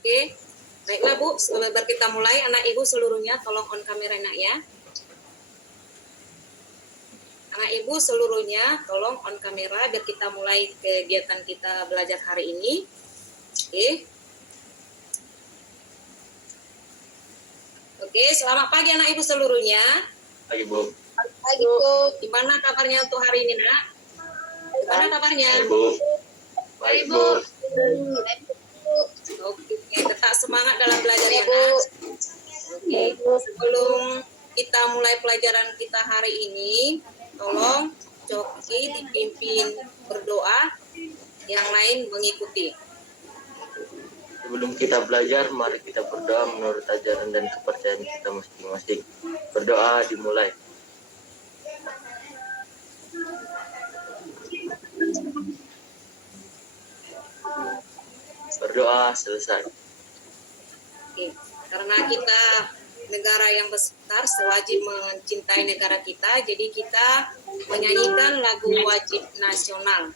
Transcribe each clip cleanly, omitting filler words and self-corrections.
Oke, baiklah Bu, sebelum kita mulai, anak ibu seluruhnya tolong on kamera nak ya. Anak ibu seluruhnya tolong on kamera biar kita mulai kegiatan kita belajar hari ini. Oke, selamat pagi anak ibu seluruhnya. Pagi Bu. Pagi Bu. Gimana kabarnya untuk hari ini nak? Gimana kabarnya? Baik Bu. Baik Bu. Oke, tetap semangat dalam belajar ya nak. Oke, sebelum kita mulai pelajaran kita hari ini, tolong Coki dipimpin berdoa, yang lain mengikuti. Sebelum kita belajar, mari kita berdoa menurut ajaran dan kepercayaan kita masing-masing. Berdoa dimulai. Berdoa selesai. Oke, karena kita negara yang besar, sewajib mencintai negara kita, jadi kita menyanyikan lagu wajib nasional.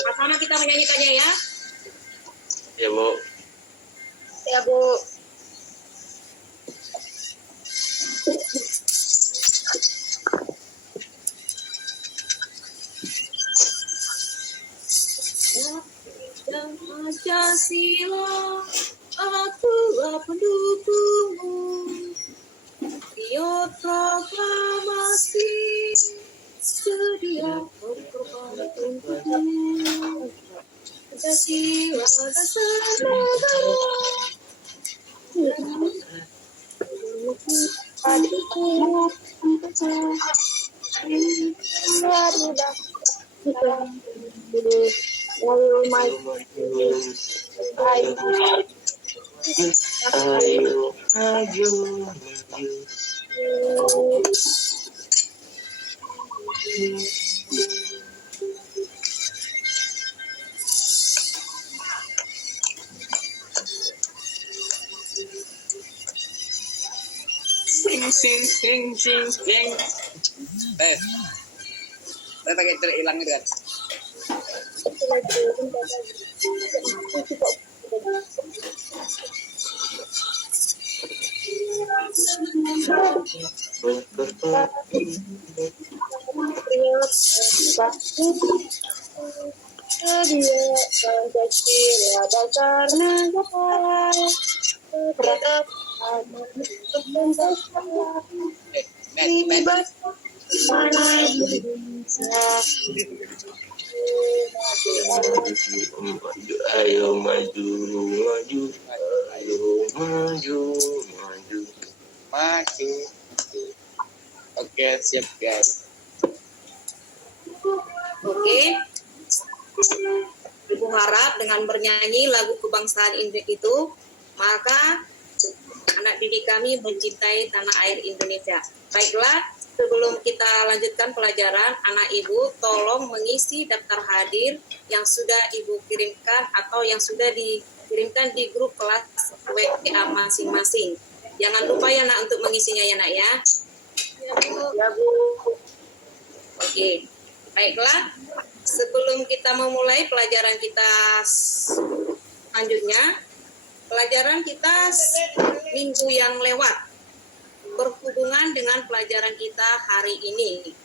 Sama-sama kita menyanyikannya ya. Ya Bu. Ya Bu. Pancasila, akulah pendukungmu. Riot proklamasi, sedia berkorban untukmu. Pancasila dasar negara. Ayo maju. Sing. Saya pakai hilang gitu kan. Pancasila dasar negara. Ayo maju. Oke, siap guys. Oke. Ibu harap dengan bernyanyi lagu kebangsaan Indonesia itu, maka anak didik kami mencintai tanah air Indonesia. Baiklah, sebelum kita lanjutkan pelajaran, anak ibu tolong mengisi daftar hadir yang sudah ibu kirimkan atau yang sudah dikirimkan di grup kelas WA masing-masing. Jangan lupa ya nak untuk mengisinya ya nak ya. Ya Bu. Oke, baiklah. Sebelum kita memulai pelajaran kita selanjutnya, pelajaran kita minggu yang lewat berhubungan dengan pelajaran kita hari ini.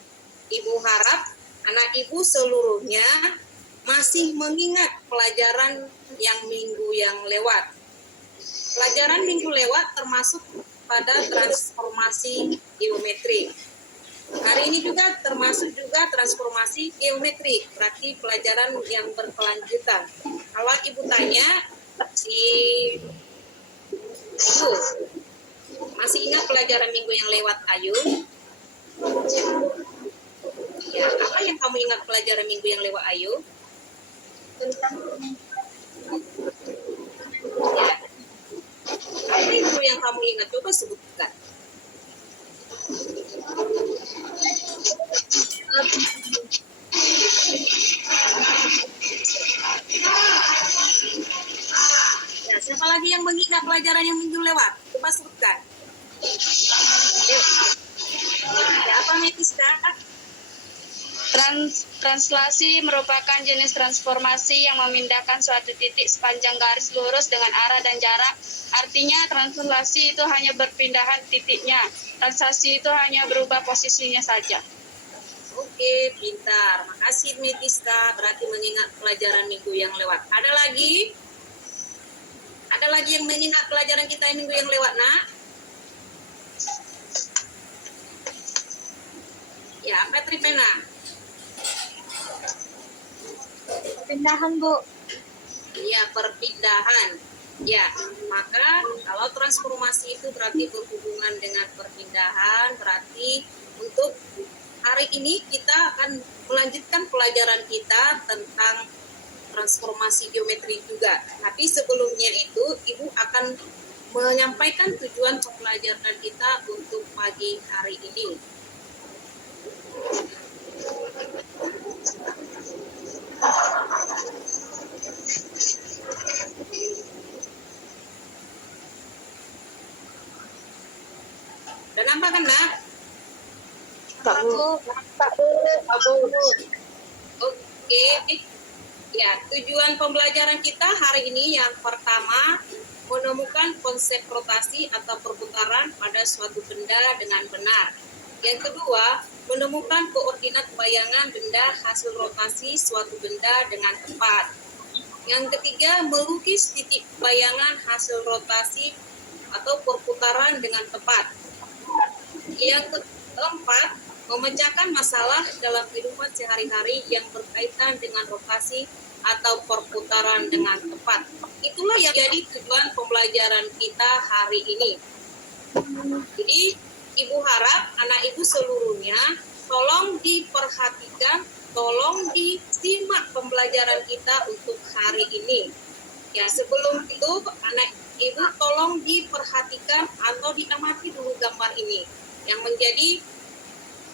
Ibu harap anak ibu seluruhnya masih mengingat pelajaran yang minggu yang lewat. Pelajaran minggu lewat termasuk pada transformasi geometri. Hari ini juga termasuk juga transformasi geometri, berarti pelajaran yang berkelanjutan. Kalau ibu tanya, si Ayu, masih ingat pelajaran minggu yang lewat Ayu? Ya, apa yang kamu ingat pelajaran minggu yang lewat Ayu? Ya. Apa itu yang kamu ingat? Coba sebutkan. pembelajaran yang minggu lewat? Coba sebutkan. Ya, apa Metista? Translasi merupakan jenis transformasi yang memindahkan suatu titik sepanjang garis lurus dengan arah dan jarak. Artinya translasi itu hanya berpindahan titiknya. Translasi itu hanya berubah posisinya saja. Oke, pintar. Makasih Metista, berarti mengingat pelajaran minggu yang lewat. Ada lagi? Ada lagi yang mengingat pelajaran kita yang minggu yang lewat, nak? Ya, apa Tripena? Pindahan, Bu. Iya, perpindahan. Ya, maka kalau transformasi itu berarti berhubungan dengan perpindahan, berarti untuk hari ini kita akan melanjutkan pelajaran kita tentang transformasi geometri juga. Tapi sebelumnya itu, Ibu akan menyampaikan tujuan pembelajaran kita untuk pagi hari ini. Dan apa kan, nak? Oke. Ya, tujuan pembelajaran kita hari ini yang pertama, menemukan konsep rotasi atau perputaran pada suatu benda dengan benar. Yang kedua, menemukan koordinat bayangan benda hasil rotasi suatu benda dengan tepat. Yang ketiga, melukis titik bayangan hasil rotasi atau perputaran dengan tepat. Yang keempat, memecahkan masalah dalam kehidupan sehari-hari yang berkaitan dengan rotasi atau perputaran dengan tepat. Itulah yang jadi tujuan pembelajaran kita hari ini. Jadi, Ibu harap anak Ibu seluruhnya tolong diperhatikan, tolong disimak pembelajaran kita untuk hari ini. Ya, sebelum itu anak Ibu tolong diperhatikan atau diamati dulu gambar ini. Yang menjadi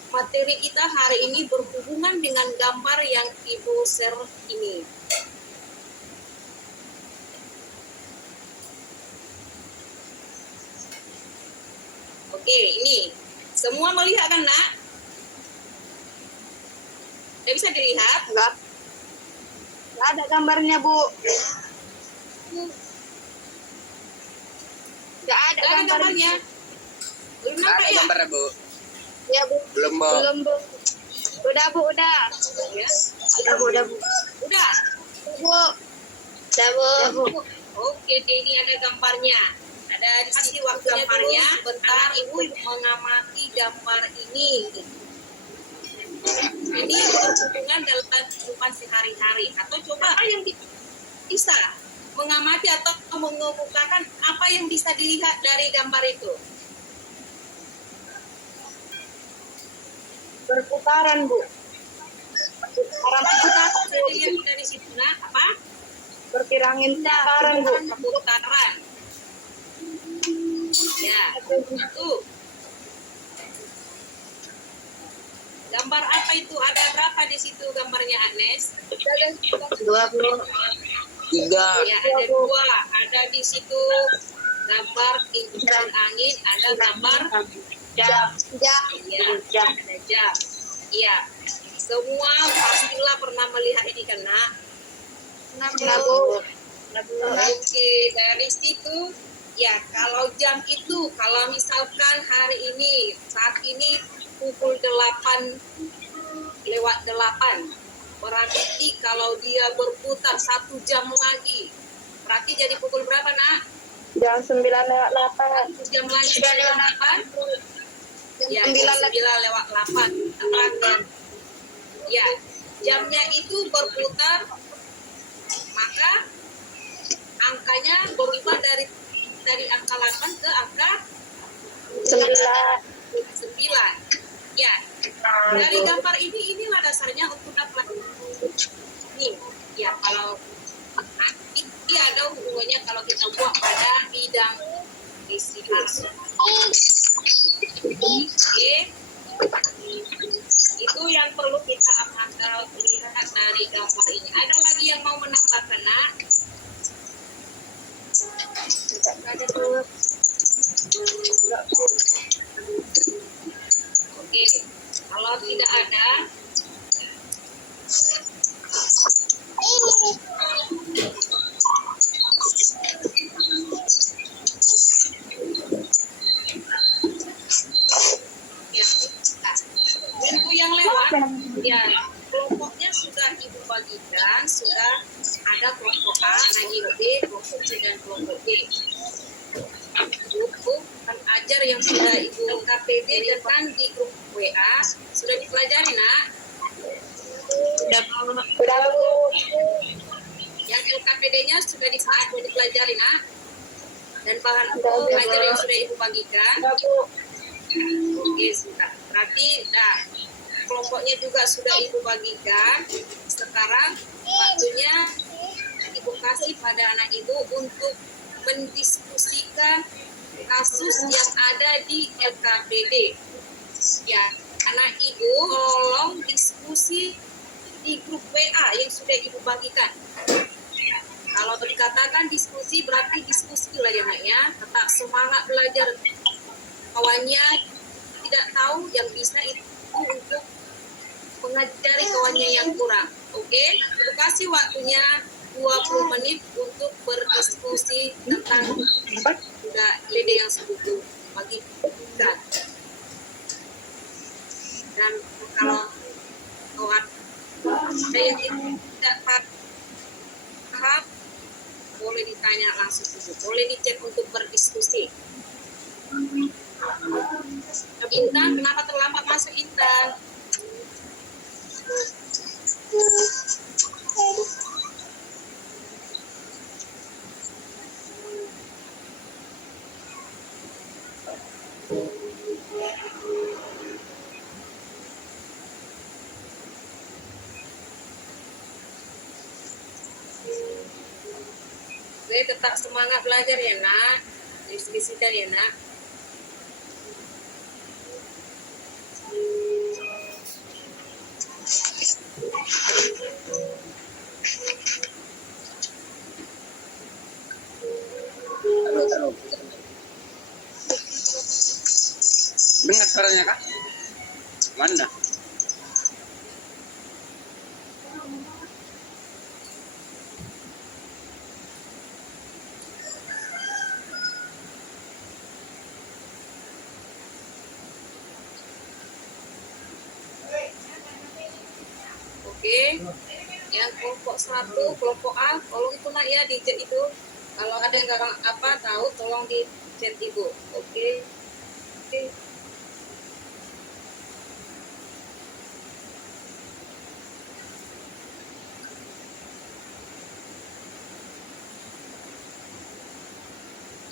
materi kita hari ini berhubungan dengan gambar yang Ibu share ini. Oke, ini. Semua melihat kan, nak? Tidak bisa dilihat? Enggak ada gambarnya, Bu. Enggak ada Nggak ada gambarnya. Belum Nggak nampak ada ya? gambarnya, Bu. Ya, Bu. Belum, Bu. Belum, Bu. Udah, Bu, udah. Ya. Udah, Bu, udah, Bu. Udah. Bu. Udah, Bu. Oke, ini ada gambarnya. Ada di sini waktunya gambarnya. Bentar, Ibu mengamati gambar ini. Ini berhubungan dalam kehidupan sehari-hari. Atau coba apa yang bisa mengamati atau mengemukakan apa yang bisa dilihat dari gambar itu? Berputaran, Bu. Perputaran bisa dilihat dari situ, nah apa? Berpirangin putaran, Bu. Perputaran. Ya, itu. Gambar apa itu? Ada berapa di situ gambarnya, Agnes? 20. Tiga. Ya, ada 2. Ada di situ gambar kincir angin, ada gambar Jam. ya, ada jam. Iya. Semua pastilah pernah melihat ini kan, nak? Nah, Bu. Oke, dari situ ya, kalau jam itu, kalau misalkan hari ini, saat ini pukul 8 lewat 8, berarti kalau dia berputar 1 jam lagi, berarti jadi pukul berapa, nak? Jam 9:08. 1 jam lagi 8. Ya, 9:08. Terakhir. Ya, jamnya itu berputar, maka angkanya berubah dari angka 8 ke angka 9. Ya, dari gambar inilah dasarnya untuk dapat ini. Ya, kalau nanti ada hubungannya kalau kita buat pada bidang fisika. Oke. Itu yang perlu kita amati lihat dari gambar ini. Ada lagi yang mau menambahkan, nak? ada tuh. Oke, kalau tidak ada, ya, nah, minggu yang lewat, ya kelompoknya sudah ibu bagikan, sudah ada kelompok A, kelompok B, kelompok C dan kelompok D. Buku kan ajar yang sudah ibu KPD kan di grup WA sudah dipelajari nak. Yang LKPD-nya sudah dipelajari nak. Dan bahan belajar yang sudah ibu bagikan. Oke sudah. Berarti nah, kelompoknya juga sudah ibu bagikan. Sekarang waktunya ibu kasih pada anak ibu untuk mendiskusikan kasus yang ada di LKPD. Ya, anak ibu tolong diskusi di grup WA yang sudah ibu bagikan. Kalau dikatakan diskusi berarti diskusi lah ya nak ya. Tetap semangat belajar. Kawannya tidak tahu yang bisa itu untuk mengajari kawannya yang kurang. Oke, terima kasih waktunya 20 menit untuk berdiskusi tentang sudah ide yang sebutu bagi kita. Dan kalau kawan ada yang tidak paham, boleh ditanya langsung dulu, boleh dicek untuk berdiskusi. Intan, kenapa terlambat masuk Intan? Oke, tetap semangat belajar ya nak, diskusikan ya nak. Dengar suaranya kak? Mana? Oke, yang kelompok 1, kelompok A, tolong itu nak ya di chat itu. Kalau ada yang nggak apa tahu, tolong di chat ibu. Oke. Oke.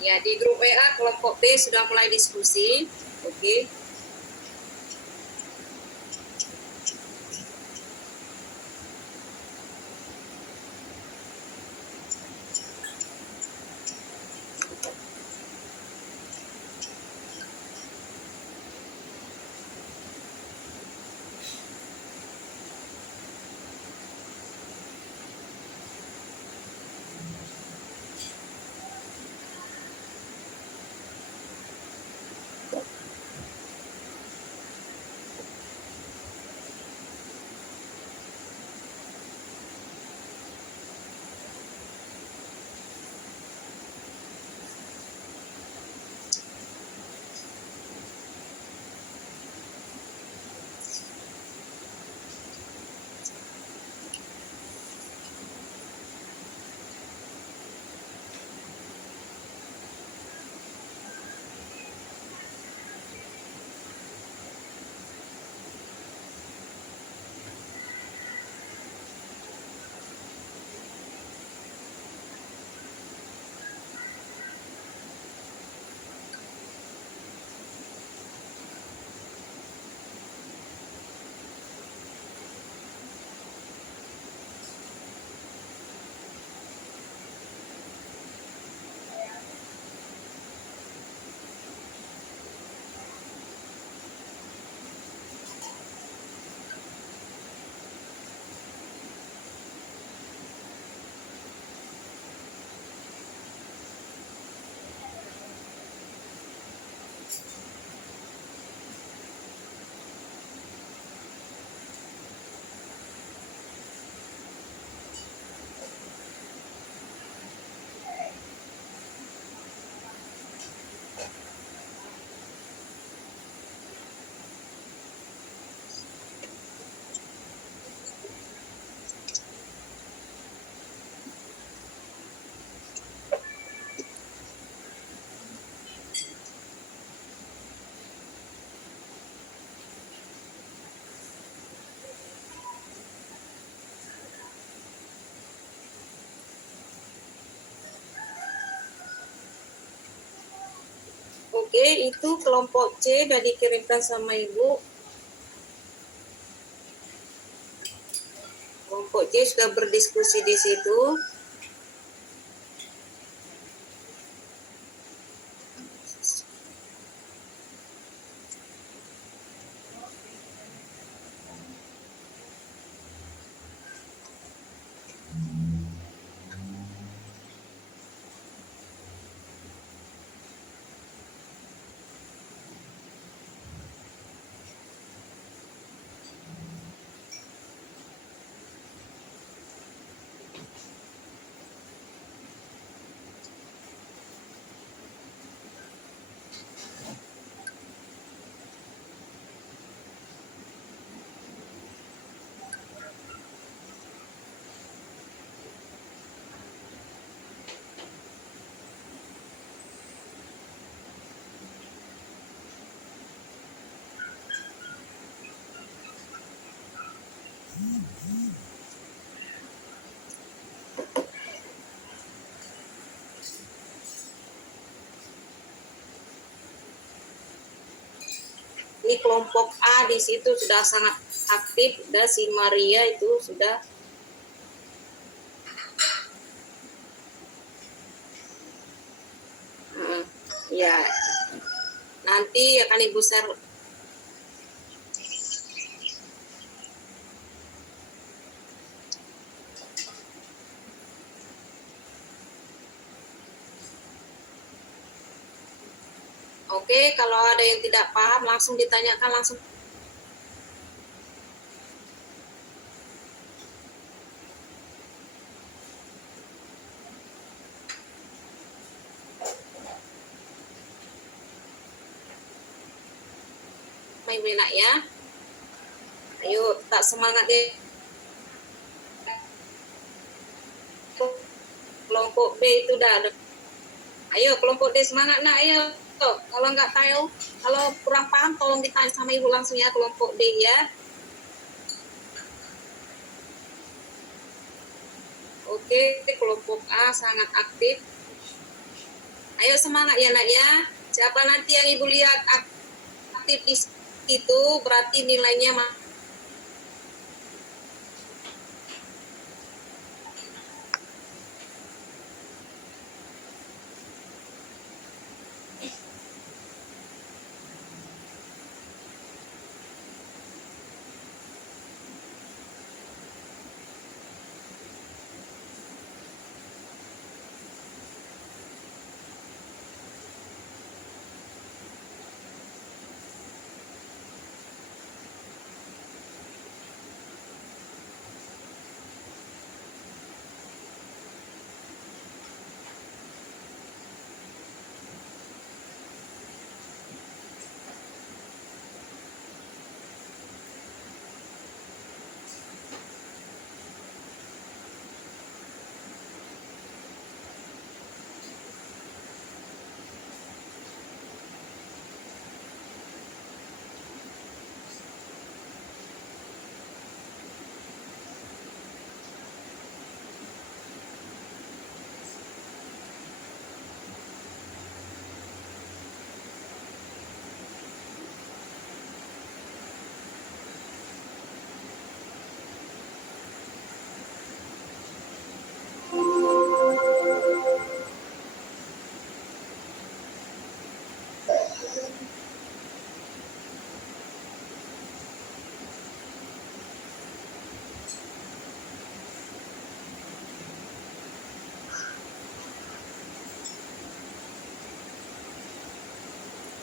Ya, di grup WA kelompok B sudah mulai diskusi. Oke. Oke, itu kelompok C sudah dikirimkan sama Ibu. Kelompok C sudah berdiskusi di situ. Ini kelompok A di situ sudah sangat aktif, dan si Maria itu sudah ya. Nanti akan Ibu share. Oke, kalau ada yang tidak paham langsung ditanyakan langsung. Ibu enak ya. Ayo, tak semangat deh. Kelompok B itu udah ada. Ayo, kelompok D semangat nak, ayo. Kalau nggak tahu, kalau kurang paham tolong ditanya sama Ibu langsung ya, kelompok D ya. Oke, kelompok A sangat aktif. Ayo semangat ya nak ya. Siapa nanti yang Ibu lihat aktif di situ berarti nilainya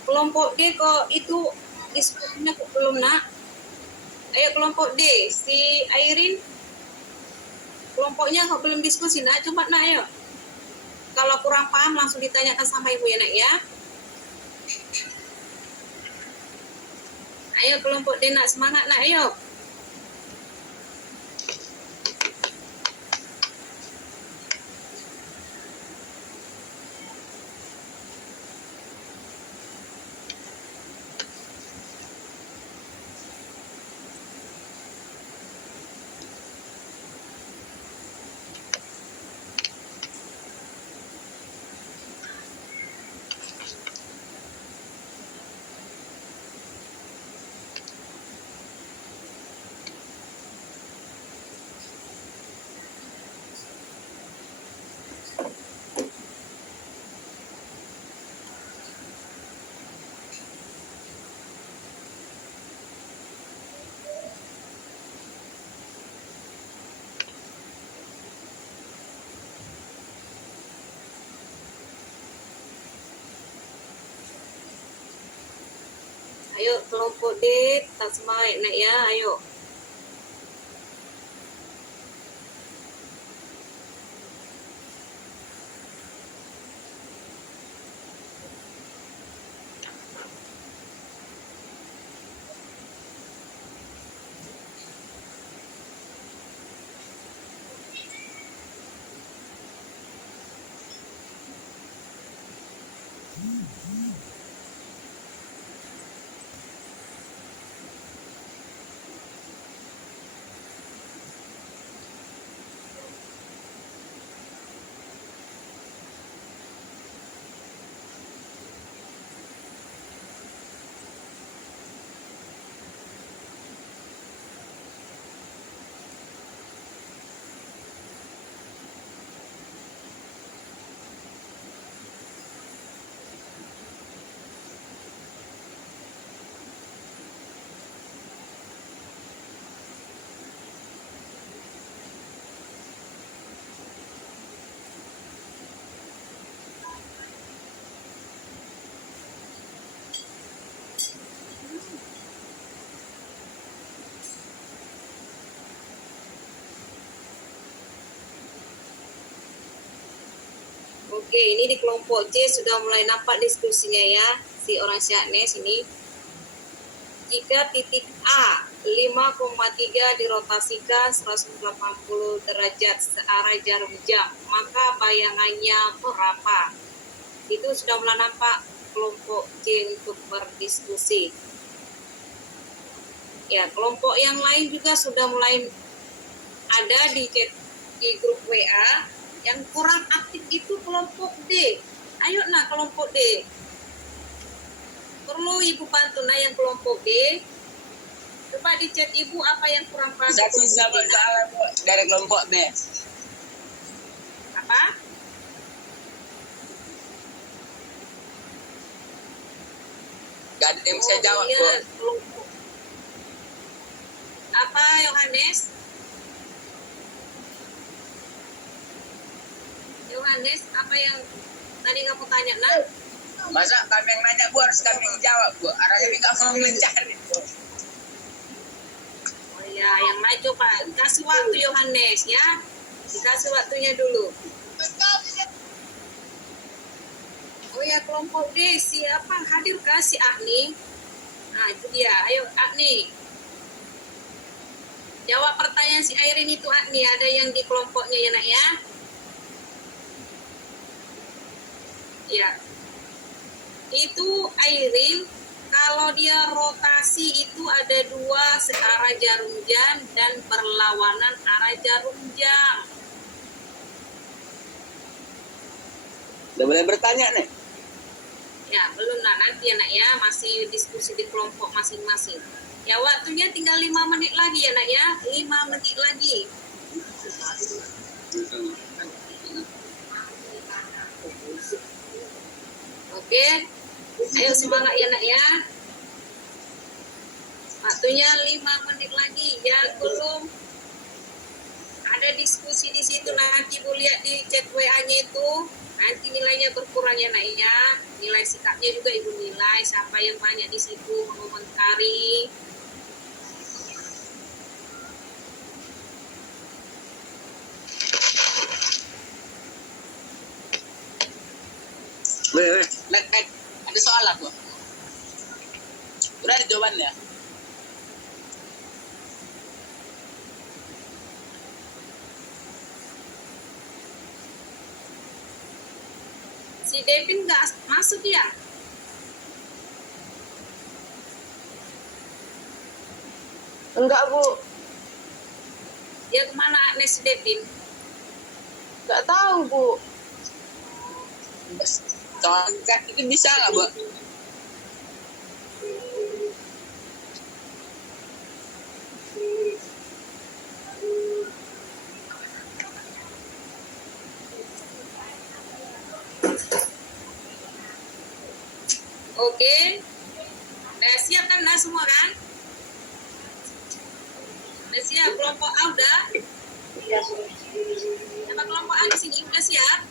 kelompok D kok itu diskusinya kok belum nak. Ayo kelompok D, si Airin kelompoknya kok belum diskusi nak, coba nak ayo. Kalau kurang paham langsung ditanyakan sama Ibu ya nak ya. Ayo kelompok D nak, semangat nak ayo. Ayo kelompok D, tak semangat nak ya, ayo. Oke, ini di kelompok C sudah mulai nampak diskusinya ya, si orang Syahnes ini. Jika titik A 5,3 dirotasikan 180 derajat searah jarum jam, maka bayangannya berapa? Itu sudah mulai nampak kelompok C untuk berdiskusi. Ya, kelompok yang lain juga sudah mulai ada di chat di grup WA. Yang kurang aktif itu kelompok D. Ayo nah kelompok D. Perlu ibu bantu nah yang kelompok D. Coba di chat ibu apa yang kurang paham. Satu sama dari kelompok B. Apa? Gak ada yang bisa jawab, iya, Bu. kelompok. Apa Yohanes? Yohanes, apa yang tadi kamu tanya nah? Masa kami yang nanya, Bu, harus kami yang jawab, Bu. Orang ini gak mau mencari, Bu. Oh ya, yang maju Pak. Kasih waktu Yohanes ya. Dikasih waktunya dulu. Oh ya, kelompok D siapa hadir si Agni? Nah, itu dia. Ayo Agni. Jawab pertanyaan si Airin itu Agni. Ada yang di kelompoknya ya nak ya? Ya. Itu Airin, kalau dia rotasi itu ada 2 searah jarum jam dan berlawanan arah jarum jam. Udah boleh bertanya nih. Ya, belum lah nanti ya nak ya, masih diskusi di kelompok masing-masing. Ya, waktunya tinggal 5 menit lagi ya nak ya, 5 menit lagi. Oke, ayo semangat ya nak ya. Waktunya 5 menit lagi. Yang belum ada diskusi di situ nanti Bu lihat di chat WA-nya itu. Nanti nilainya berkurang ya nak ya. Nilai sikapnya juga Ibu nilai. Siapa yang banyak di situ mengomentari. Let, ada soal aku. Udah ada jawabannya. Si Devin nggak masuk ya? Enggak, Bu. Dia kemana Agnes si Devin? Enggak tahu, Bu. Soal itu bisa nggak, Bu? Oke. Udah siap kan nah semua kan? Udah siap kelompok A udah? Sama kelompok A di sini udah siap?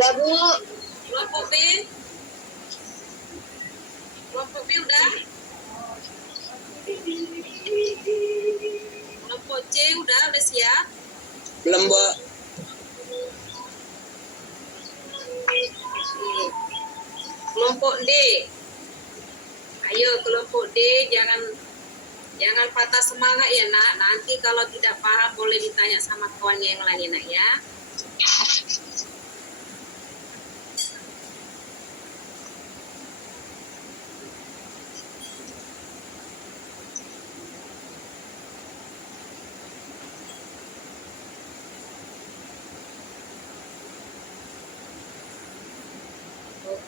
Enggak, Bu. Kelompok B? Kelompok C udah siap? Belum, Bu. Kelompok D. Ayo kelompok D, jangan patah semangat ya nak. Nanti kalau tidak paham boleh ditanya sama kawannya yang lain nak ya.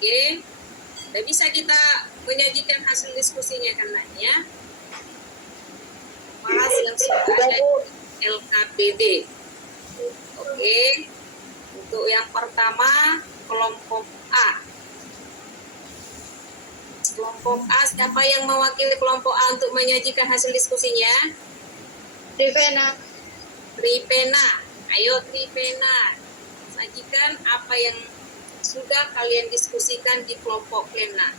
Oke, udah bisa kita menyajikan hasil diskusinya kan nak ya. Bahas yang sudah ada di LKPD. Oke, untuk yang pertama kelompok A. Kelompok A, siapa yang mewakili kelompok A untuk menyajikan hasil diskusinya? Trivena. Tripena. Ayo Tripena, sajikan apa yang sudah kalian diskusikan di kelompok plena.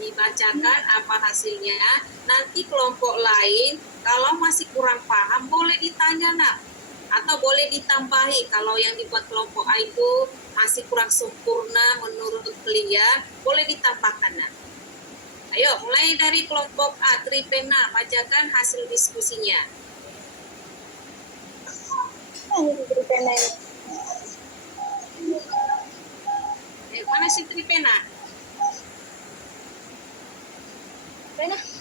Dibacakan apa hasilnya. Nanti kelompok lain kalau masih kurang paham boleh ditanya nak, atau boleh ditambahi kalau yang dibuat kelompok A itu masih kurang sempurna menurut kalian, boleh ditambahkan nak. Ayo mulai dari kelompok A, Tripena, bacakan hasil diskusinya. Mana si Tripena?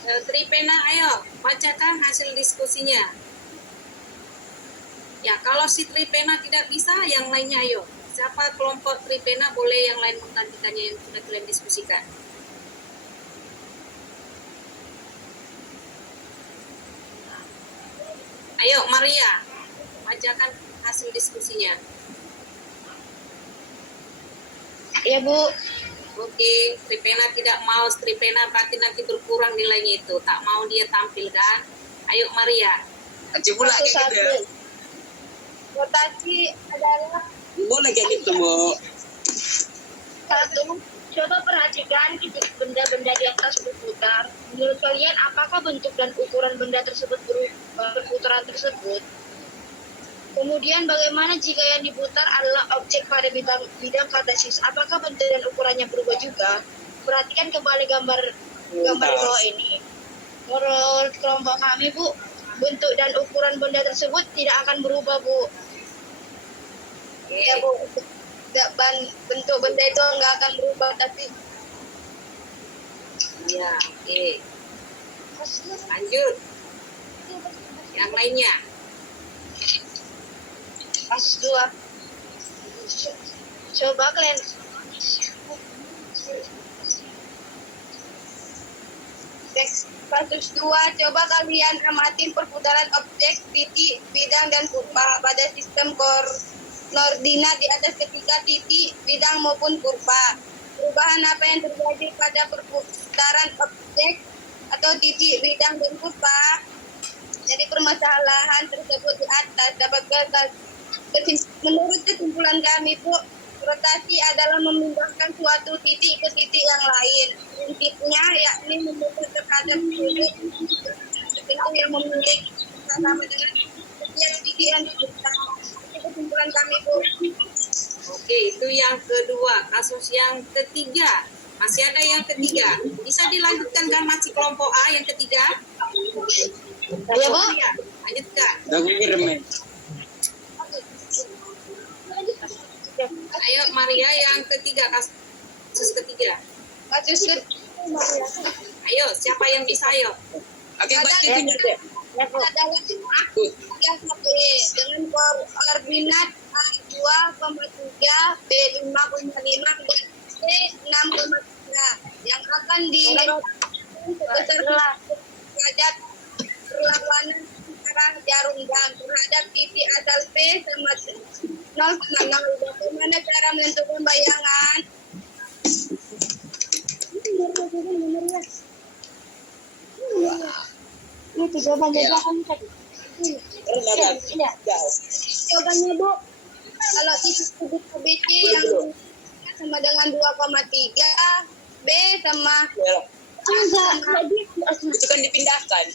Tripena, ayo bacakan hasil diskusinya. Ya, kalau si Tripena tidak bisa, yang lainnya ayo. Siapa kelompok Tripena boleh yang lain menggantikannya yang sudah kalian diskusikan. Ayo Maria, bacakan hasil diskusinya. Ya Bu. Oke, Tripena tidak mau. Tripena berarti nanti berkurang nilainya itu. Tak mau dia tampil kan? Ayo Maria. Aci pula kayak gitu ya. Rotasi adalah Boleh kayak gitu, Bu. satu. Coba perhatikan titik benda-benda di atas berputar. Menurut kalian, apakah bentuk dan ukuran benda tersebut berputaran tersebut? Kemudian bagaimana jika yang diputar adalah objek pada bidang kartesis? Apakah bentuk dan ukurannya berubah juga? Perhatikan kembali gambar di bawah ini. Menurut kelompok kami, Bu, bentuk dan ukuran benda tersebut tidak akan berubah, Bu. Ya, Bu. Bentuk benda itu nggak akan berubah, tapi Ya, oke. Lanjut. Yang lainnya. pas 2. Coba kalian kasus 2, coba kalian amatin perputaran objek, titik, bidang, dan kurva pada sistem koordinat di atas ketika titik, bidang, maupun kurva. Perubahan apa yang terjadi pada perputaran objek atau titik, bidang, dan kurva. Jadi permasalahan tersebut di atas dapat gagal. Menurut kesimpulan kami, Bu, rotasi adalah memindahkan suatu titik ke titik yang lain. Prinsipnya yakni memutar terhadap titik yang memiliki sama dengan setiap titik yang diputar. Itu kesimpulan kami, Bu. Oke, itu yang kedua. Kasus yang ketiga. Masih ada yang ketiga. Bisa dilanjutkan kan masih kelompok A yang ketiga? Ya, Bu. Ya, lanjutkan. Aku kirim. Ayo Maria yang ketiga, kasus ketiga. Kasus Ayo, siapa yang bisa ayo? Oke, baca itu. adalah aku yang dengan koordinat A2,3, B5,5, dan C6,3 yang akan sebesar derajat perlawanan antara jarum jam terhadap titik asal P sama 0,0. Bagaimana cara menentukan bayangan? Ini jawabannya jawabannya, Bu. Kalau titik kubik BC yang sama dengan 2,3, B sama Enggak, jadi Itu kan dipindahkan.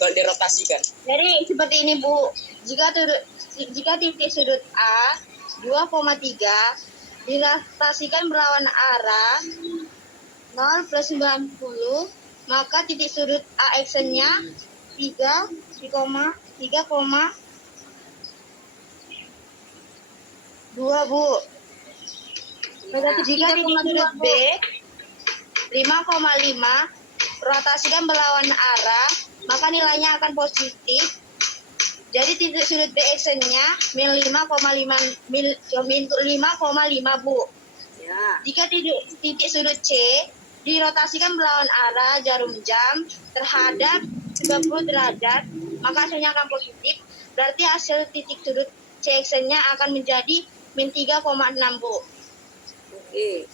Kalau dirotasikan. jadi seperti ini Bu. Jika titik sudut A 2,3 dirotasikan berlawan arah 0 plus 90, maka titik sudut A actionnya 3,2 Bu. Jika titik sudut B 5,5 rotasikan berlawan arah, maka nilainya akan positif. Jadi titik sudut B actionnya min 5,5 Bu. Ya. Jika titik sudut C dirotasikan berlawan arah jarum jam terhadap 90 derajat, maka hasilnya akan positif. Berarti hasil titik sudut C actionnya akan menjadi min 3,6 Bu. Oke.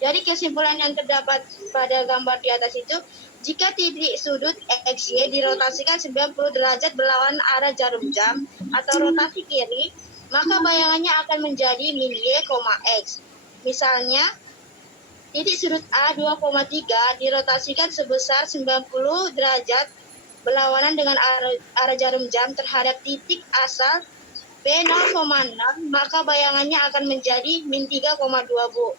Jadi kesimpulan yang terdapat pada gambar di atas itu, jika titik sudut XY dirotasikan 90 derajat berlawan arah jarum jam atau rotasi kiri, maka bayangannya akan menjadi min Y, X. Misalnya, titik sudut A 2,3 dirotasikan sebesar 90 derajat berlawanan dengan arah jarum jam terhadap titik asal P 0,6, maka bayangannya akan menjadi min 3,2 Bu.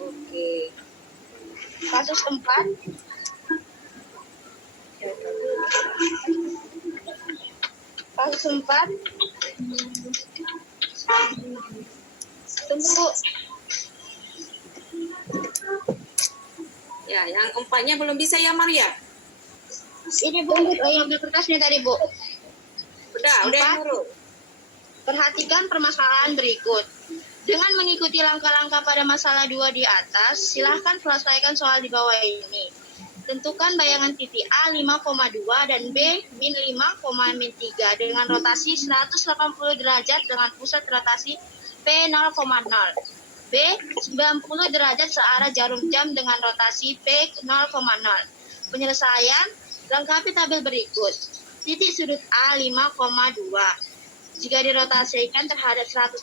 Oke. Kasus 4. Kasus 4. Tunggu Bu. Ya, yang empatnya belum bisa ya Maria? Ini Bu, yang di kertasnya tadi Bu. Udah yang huruf. Perhatikan permasalahan berikut. Dengan mengikuti langkah-langkah pada masalah 2 di atas, silahkan selesaikan soal di bawah ini. Tentukan bayangan titik A 5,2 dan B min 5,3 dengan rotasi 180 derajat dengan pusat rotasi P 0,0. B 90 derajat searah jarum jam dengan rotasi P 0,0. Penyelesaian, lengkapi tabel berikut. Titik sudut A 5,2. Jika dirotasikan terhadap 180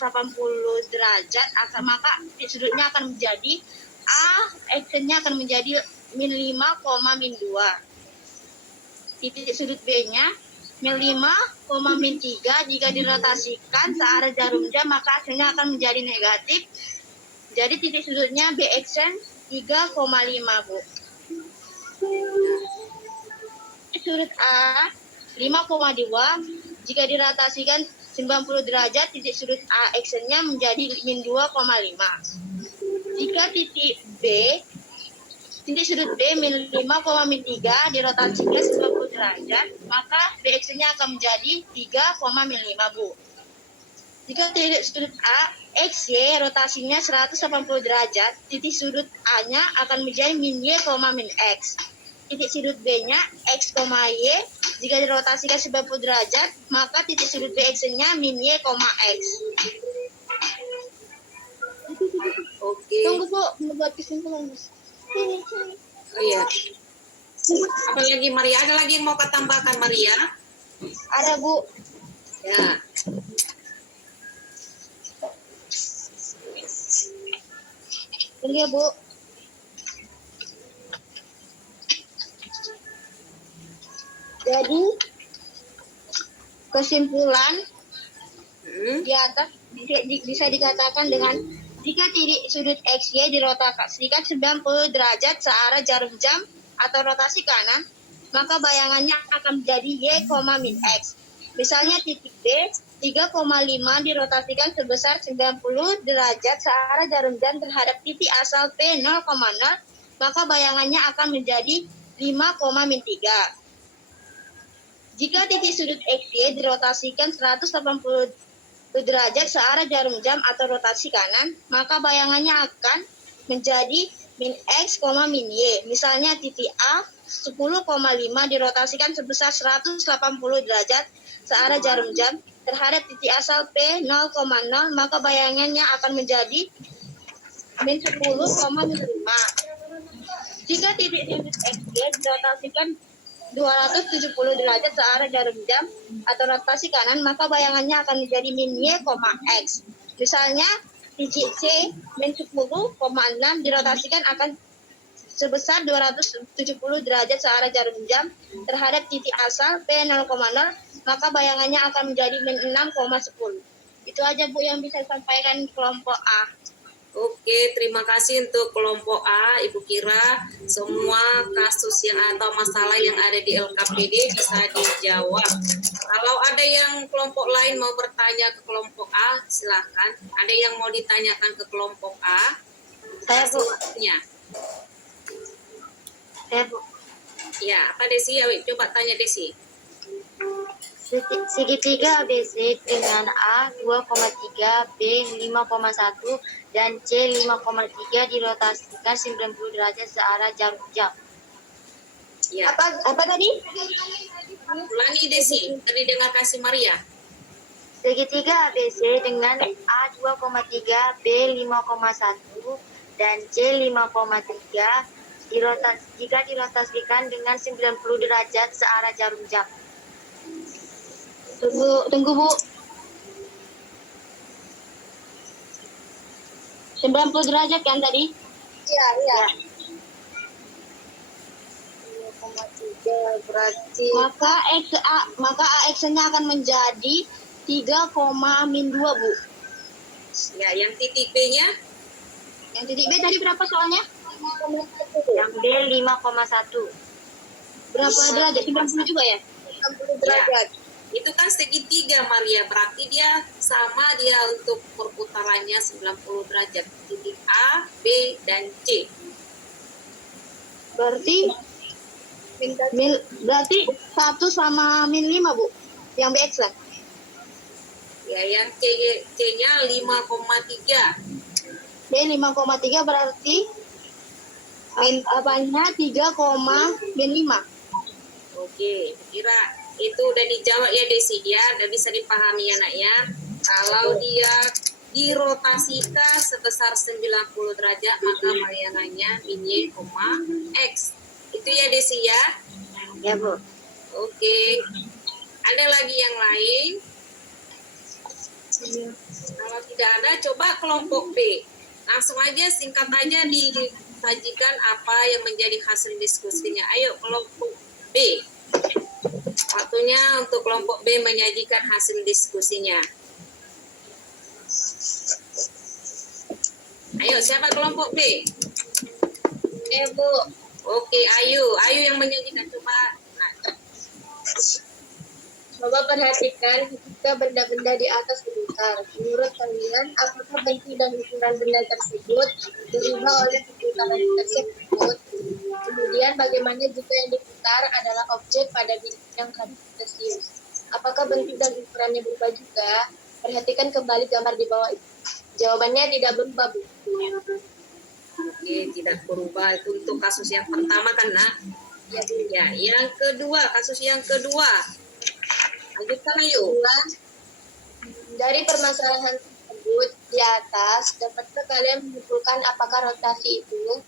derajat, maka titik sudutnya akan menjadi A, actionnya akan menjadi min 5,2. Titik sudut B-nya min 5,3. Jika dirotasikan searah jarum jam, maka hasilnya akan menjadi negatif. Jadi titik sudutnya B action 3,5 Bu. Sudut A 5,2 jika dirotasikan 90 derajat, titik sudut A actionnya menjadi min 2,5. Jika titik sudut B min 5,3 dirotasikan 90 derajat, maka B actionnya akan menjadi 3,5 Bu. Jika titik sudut A XY rotasinya 180 derajat, titik sudut A-nya akan menjadi min Y, min X. Titik sudut B-nya X, Y. Jika dirotasikan 90 derajat, maka titik sudut B actionnya min Y, X. Oke. Tunggu Bu, membuat kesimpulan. Oh iya. Apa lagi Maria? Ada lagi yang mau kau tambahkan Maria? Ada Bu. Ya. Tunggu ya Bu. Jadi kesimpulan di atas bisa dikatakan dengan jika titik sudut XY dirotasikan 90 derajat searah jarum jam atau rotasi kanan, maka bayangannya akan menjadi Y, min X. Misalnya titik B 3,5 dirotasikan sebesar 90 derajat searah jarum jam terhadap titik asal P 0,0, maka bayangannya akan menjadi 5, min 3. Jika titik sudut XY dirotasikan 180 derajat searah jarum jam atau rotasi kanan, maka bayangannya akan menjadi min X, min Y. Misalnya titik A 10,5 dirotasikan sebesar 180 derajat searah jarum jam terhadap titik asal P 0,0, maka bayangannya akan menjadi min 10, min 5. Jika titik sudut XY dirotasikan 270 derajat searah jarum jam atau rotasi kanan, maka bayangannya akan menjadi min Y, X. Misalnya titik C min 10,6 dirotasikan akan sebesar 270 derajat searah jarum jam terhadap titik asal P 0,0, maka bayangannya akan menjadi min 6,10. Itu aja Bu yang bisa disampaikan kelompok A. Oke, terima kasih untuk kelompok A, Ibu Kira. Semua kasus yang atau masalah yang ada di LKPD bisa dijawab. Kalau ada yang kelompok lain mau bertanya ke kelompok A, silakan. Ada yang mau ditanyakan ke kelompok A? Saya Bu. Waktunya. Saya Bu. Ya, apa Desi? Ayo, coba tanya Desi. Segitiga ABC dengan A 2,3, B 5,1, dan C 5,3 dirotasikan 90 derajat searah jarum jam. Ya. Apa tadi? Ulangi Desi, tadi dengar kasih Maria. Segitiga ABC dengan A 2,3, B 5,1, dan C 5,3 jika dirotasikan dengan 90 derajat searah jarum jam. Tunggu Bu. 90 derajat kan tadi? Iya. 2,3 berarti maka AX-nya akan menjadi 3,-2 Bu. Ya, yang titik B-nya? Yang titik B tadi berapa soalnya? Yang B 5,1. Berapa derajat? 90 juga ya? 60 derajat. Ya. Itu kan segitiga Maria, berarti dia sama dia untuk perputarannya 90 derajat. Titik A, B, dan C. Berarti 1 sama min 5 Bu. Yang BX lah. Ya, yang C-nya 5,3. B 5,3 berarti min apanya 3,min 5. Oke, kira itu udah dijawab ya Desi ya, udah bisa dipahami ya nak ya. Kalau dia dirotasikan sebesar 90 derajat maka bayangannya min Y, X. Itu ya Desi ya. Ya Bu. Oke. Ada lagi yang lain? Kalau tidak ada, coba kelompok B. Langsung aja singkat aja disajikan apa yang menjadi hasil diskusinya. Ayo kelompok B. Waktunya untuk kelompok B menyajikan hasil diskusinya. Ayo, siapa kelompok B? Bu. Oke, Ayu yang menyajikan. Coba perhatikan ketika benda-benda di atas berputar. Menurut kalian, apakah bentuk dan ukuran benda tersebut berubah oleh perputaran tersebut? Kemudian, bagaimana jika yang diputar adalah objek pada bidang kartesius? Apakah bentuk dan ukurannya berubah juga? Perhatikan kembali gambar di bawah itu. Jawabannya tidak berubah, Bu. Oke, tidak berubah. Itu untuk kasus yang pertama kan, nak? Ya, yang kedua, kasus yang kedua. Lanjutkan, ayo. Dari permasalahan tersebut di atas, dapatkah kalian menyimpulkan apakah rotasi itu?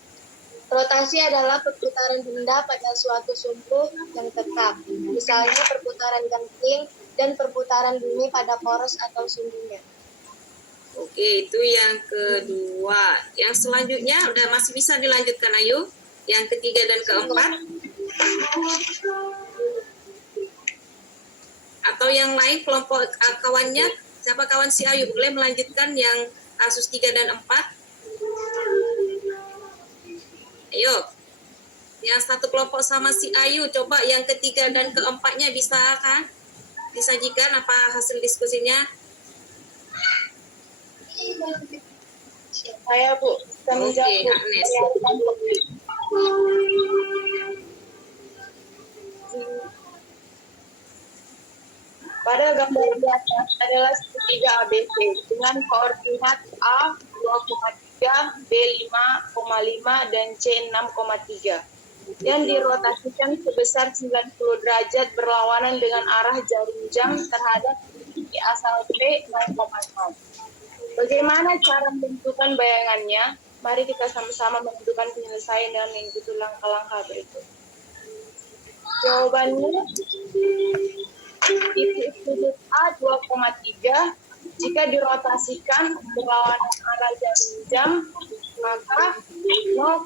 Rotasi adalah perputaran benda pada suatu sumbu yang tetap. Misalnya perputaran ganting dan perputaran bumi pada poros atau sumbunya. Oke, itu yang kedua. Yang selanjutnya udah masih bisa dilanjutkan, ayo. Yang ketiga dan keempat. Atau yang lain kelompok kawannya, siapa kawan si Ayu boleh melanjutkan yang kasus 3 dan 4. Ayo, yang satu kelompok sama si Ayu, coba yang ketiga dan keempatnya bisa kan disajikan apa hasil diskusinya? Saya Bu, Oke, Agnes. pada gambar di atas adalah segitiga ABC dengan koordinat A 2,3, B 5,5, dan C 6,3 yang dirotasikan sebesar 90 derajat berlawanan dengan arah jarum jam terhadap titik asal P 0,0. Bagaimana cara menentukan bayangannya? Mari kita sama-sama menentukan penyelesaian dengan mengikuti langkah-langkah berikut. Jawabannya, titik sudut A 2,3 jika dirotasikan berlawanan arah jarum jam maka 0,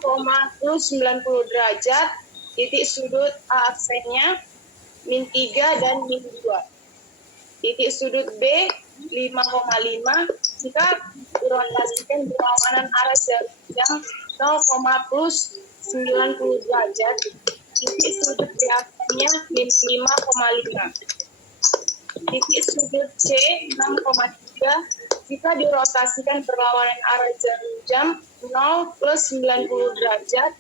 plus 90 derajat, titik sudut A aksennya min 3 dan min 2. Titik sudut B 5,5 jika dirotasikan berlawanan arah jarum jam 0, plus 90 derajat, titik sudut B aksennya min 5,5. Titik sudut C 6,3 jika dirotasikan berlawanan arah jarum jam 0, plus 90 derajat,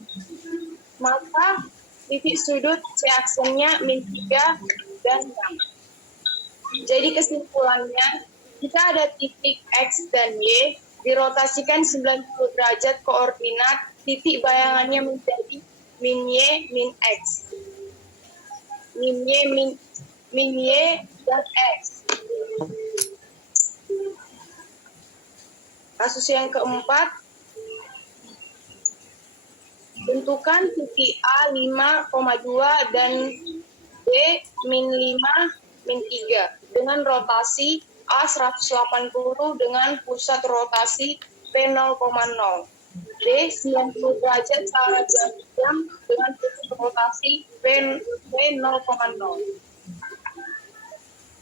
maka titik sudut C aksennya min 3 dan 6. Jadi kesimpulannya, jika ada titik X dan Y, dirotasikan 90 derajat koordinat, titik bayangannya menjadi min Y, min X. Min Y, dan X. Kasus yang keempat, tentukan titik A 5,2 dan B min 5, min 3 dengan rotasi A 180 dengan pusat rotasi P 0,0. B 90 derajat searah jam dengan pusat rotasi P 0,0.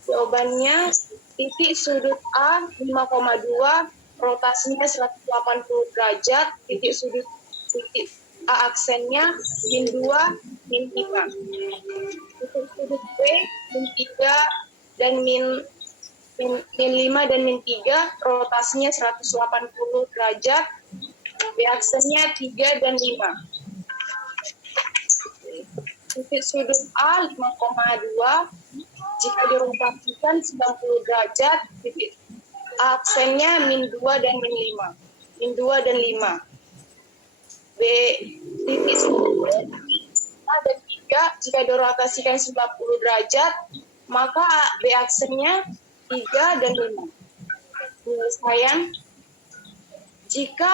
Jawabannya, titik sudut A 5,2 rotasinya 180 derajat, titik sudut titik A aksennya min 2, min 5. Titik sudut B min 3 dan min 5 dan min 3 rotasinya 180 derajat, B aksennya 3 dan 5. Titik sudut A 5,2 jika dirotasikan 90 derajat, titik A aksennya min 2 dan min 5. Min 2 dan 5. B titik sudut A dan 3 jika dirotasikan 90 derajat, maka B aksennya 3 dan 5. Penyelesaian, jika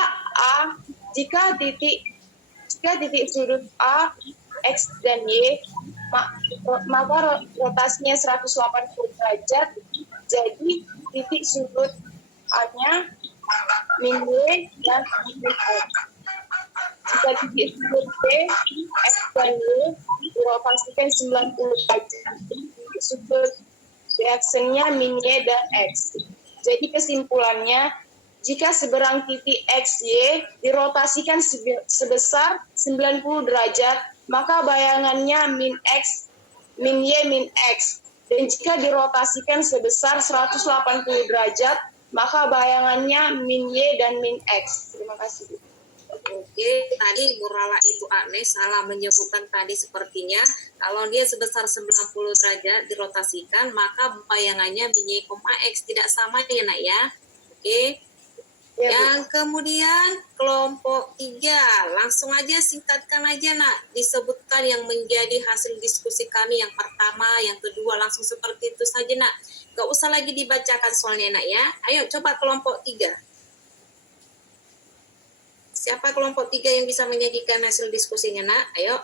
titik sudut A, X dan Y, maka rotasinya 180 derajat, jadi titik sudut A-nya min Y dan min X. Jika titik sudut B, X dan Y dirotasikan 90 derajat, titik sudut B aksennya min Y dan X. Jadi kesimpulannya, jika seberang titik X, Y dirotasikan sebesar 90 derajat, maka bayangannya min X, min Y, min X. Dan jika dirotasikan sebesar 180 derajat, maka bayangannya min Y dan min X. Terima kasih, Bu. Oke, tadi Murala Ibu Agnes salah menyebutkan tadi sepertinya kalau dia sebesar 90 derajat dirotasikan maka bayangannya min Y, X tidak sama ya nak ya. Oke. Ya, Yang kemudian kelompok 3, langsung aja singkatkan aja nak, disebutkan yang menjadi hasil diskusi kami yang pertama, yang kedua, langsung seperti itu saja nak. Gak usah lagi dibacakan soalnya nak ya. Ayo coba kelompok 3. Siapa kelompok 3 yang bisa menyajikan hasil diskusinya nak? Ayo.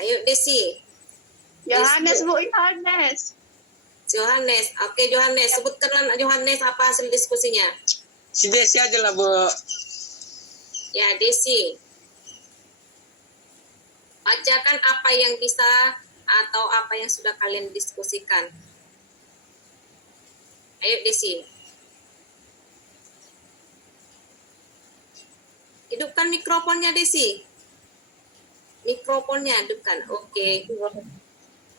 Ayo Desi. Johannes, Desi. Bu, Johannes. Johannes. Oke Johannes, sebutkanlah Johannes apa hasil diskusinya. Si Desi aja lah, Bu. Ya Desi. Bacakan apa yang bisa atau apa yang sudah kalian diskusikan. Ayo Desi. Hidupkan mikrofonnya Desi. Mikrofonnya hidupkan. Oke.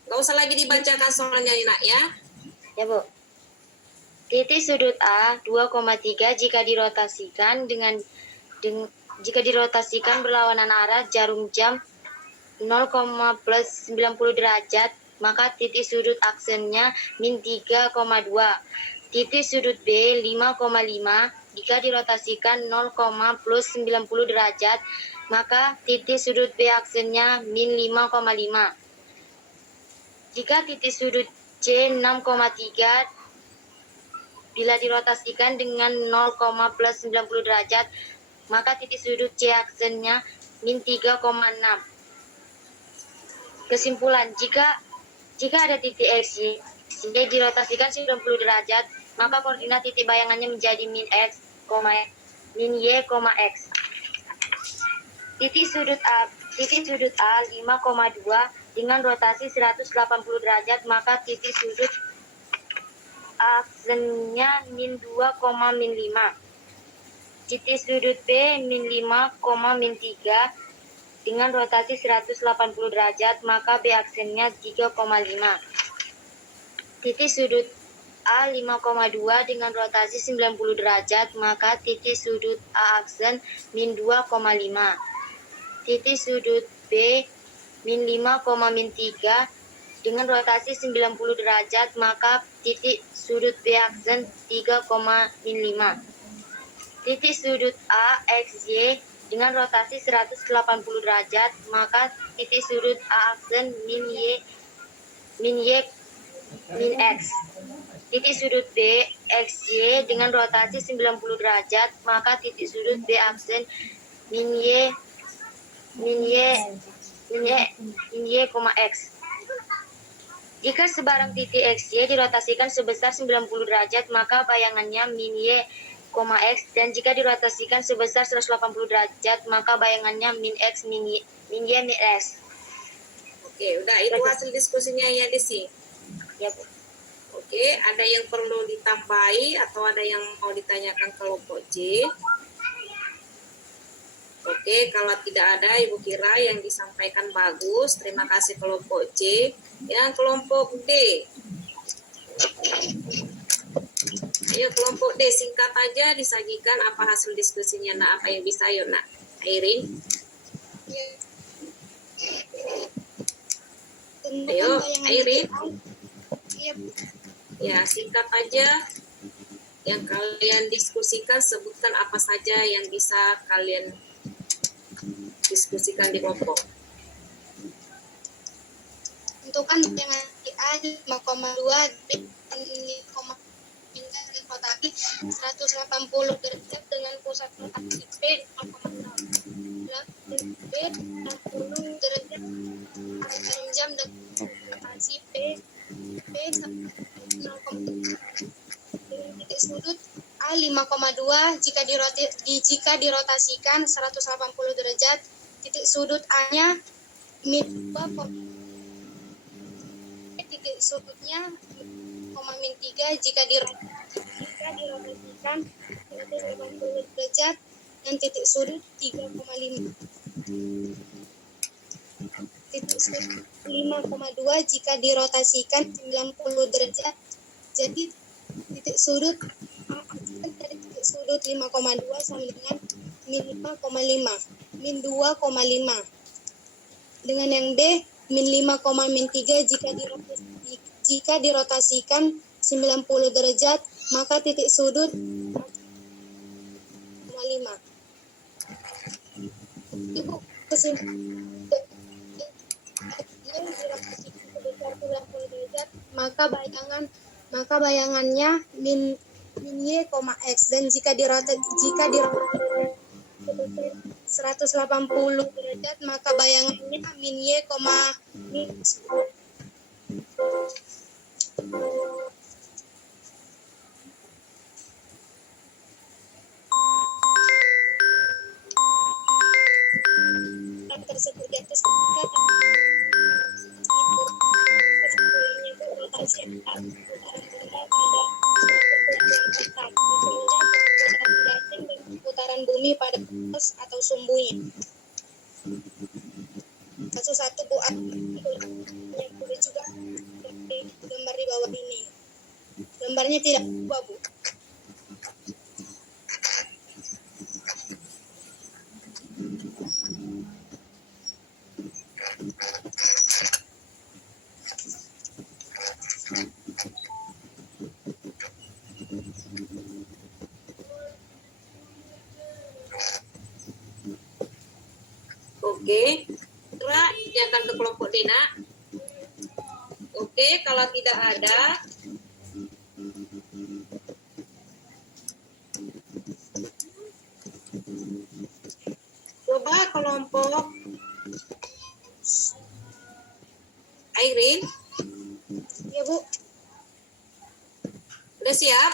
Gak usah lagi dibacakan soalnya nak ya. Ya, Bu. Titik sudut A 2,3 jika dirotasikan jika dirotasikan berlawanan arah jarum jam 0, plus 90 derajat, maka titik sudut aksennya min 3,2. Titik sudut B 5,5 jika dirotasikan 0, plus 90 derajat, maka titik sudut B aksennya min 5,5. Jika titik sudut C 6,3 bila dirotasikan dengan 0, plus 90 derajat, maka titik sudut C aksennya min 3,6. Kesimpulan, jika ada titik X, Y dirotasikan 90 derajat, maka koordinat titik bayangannya menjadi min x, min y, x. Titik sudut A 5,2 dengan rotasi 180 derajat, maka titik sudut aksennya min 2, min 5. Titik sudut B min 5, min 3 dengan rotasi 180 derajat, maka B aksennya 3,5. Titik sudut A 5,2 dengan rotasi 90 derajat, maka titik sudut A aksen min 2, titik sudut B min 5, min 3 dengan rotasi 90 derajat, maka titik sudut B aksen 3, min 5. Titik sudut A XY dengan rotasi 180 derajat, maka titik sudut A aksen min Y, min X. Titik sudut B XY dengan rotasi 90 derajat, maka titik sudut B aksen min Y, X. Jika sebarang titik XY dirotasikan sebesar 90 derajat, maka bayangannya min Y, X, dan jika dirotasikan sebesar 180 derajat, maka bayangannya min X, min Y, min S. Oke, udah itu hasil diskusinya ya Desi. Ya, Bu. Oke, ada yang perlu ditambahi atau ada yang mau ditanyakan kelompok C? Oke, kalau tidak ada, Ibu kira yang disampaikan bagus. Terima kasih kelompok C. Yang kelompok D. Ayo kelompok D, singkat aja disajikan apa hasil diskusinya. Nah, apa yang bisa, ayo nak. Airin. Ayo, Airin. Ya, singkat aja. Yang kalian diskusikan, sebutkan apa saja yang bisa kalian diskusikan di kelompok. Tentukan dengan A 5,2 B 5,3 rotasi 180 derajat dengan pusat rotasi B 0,6. B 60 derajat jarum jam dan rotasi B 0,3. Dengan titik sudut A 5,2 jika dirotasikan 180 derajat, titik sudut A-nya min 2, titik sudutnya min 3 jika dirotasikan 180 derajat, dan titik sudut 3,5. Titik sudut 5,2 jika dirotasikan 90 derajat, jadi titik sudut dari titik sudut 5,2 sama dengan min 5,5, min 2,5. Dengan yang D, min 5, min 3 jika dirotasikan 90 derajat, maka titik sudut 5. Ibu derajat, maka bayangannya min Y, X, dan jika dirotasikan 180 derajat, maka bayangannya min Y, min X. Tersebut di atas putaran bumi pada pos atau sumbunya. Kasus 1 Bu, yang boleh juga gambar di bawah ini. Gambarnya tidak berubah, Bu. Oke, Kira tanyakan ke kelompok D, nak. Oke, kalau tidak ada, coba kelompok Airin. Ya, Bu. Udah siap?